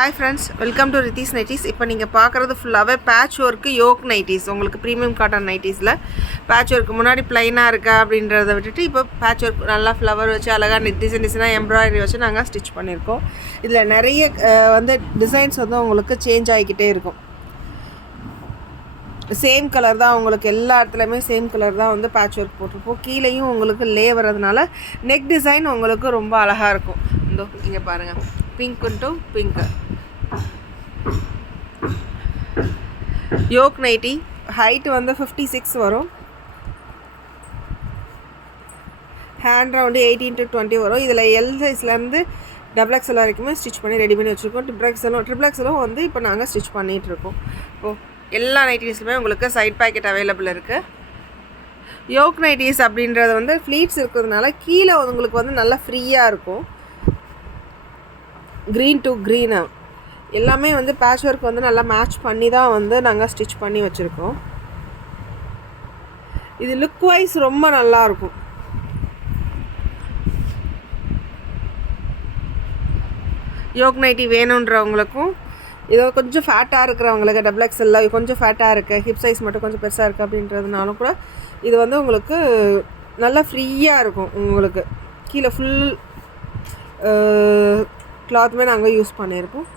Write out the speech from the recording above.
Hi friends, welcome to Ritheesh nighties. இப்போ நீங்கள் பார்க்குறது ஃபுல்லாகவே பேட்ச் ஒர்க்கு யோக் நைட்டிஸ். உங்களுக்கு ப்ரீமியம் காட்டன் நைட்டிஸில் பேட்ச் ஒர்க்கு முன்னாடி ப்ளைனாக இருக்கா அப்படின்றத விட்டுட்டு இப்போ பேட்ச் ஒர்க் நல்லா ஃப்ளவர் வச்சு அழகாக டிசைனாக எம்ப்ராய்டரி வச்சு நாங்கள் ஸ்டிச் பண்ணியிருக்கோம். இதில் நிறைய டிசைன்ஸ் உங்களுக்கு சேஞ்ச் ஆகிக்கிட்டே இருக்கும். சேம் கலர் தான் உங்களுக்கு எல்லா இடத்துலையுமே சேம் கலர் தான் பேட்ச் ஒர்க் போட்டிருப்போம். கீழேயும் உங்களுக்கு லே வர்றதுனால நெக் டிசைன் உங்களுக்கு ரொம்ப அழகாக இருக்கும். இங்கே பாருங்கள், pink to pink yoke nighty. Height 56 வரும். ஹேண்ட் ரவுண்டு 18 to 20 வரும். இதில் எல் சைஸ்லேருந்து XXL வரைக்குமே ஸ்டிச் பண்ணி ரெடி பண்ணி வச்சுருக்கோம். ட்ரிபிள் எக்ஸலும் இப்போ நாங்கள் ஸ்டிச் பண்ணிகிட்ருக்கோம். இப்போது எல்லா நைட்டிஸுமே உங்களுக்கு சைட் பாக்கெட் அவைலபிள் இருக்குது. யோக் நைட்டிஸ் அப்படின்றது ஃப்ளீட்ஸ் இருக்கிறதுனால கீழே உங்களுக்கு நல்லா ஃப்ரீயாக இருக்கும். க்ரீன் டு க்ரீனு எல்லாமே பேட்ச் ஒர்க் நல்லா மேட்ச் பண்ணி தான் நாங்கள் ஸ்டிச் பண்ணி வச்சுருக்கோம். இது லுக் வைஸ் ரொம்ப நல்லாயிருக்கும். யோக் நைட்டி வேணுன்றவங்களுக்கும், இதோ கொஞ்சம் ஃபேட்டாக இருக்கிறவங்களுக்கு XXL கொஞ்சம் ஃபேட்டாக இருக்குது, ஹிப் சைஸ் மட்டும் கொஞ்சம் பெருசாக இருக்குது அப்படின்றதுனாலும் கூட இது உங்களுக்கு நல்லா ஃப்ரீயாக இருக்கும். உங்களுக்கு கீழே ஃபுல் கிளாத்துமே நாங்கள் யூஸ் பண்ணியிருக்கோம்.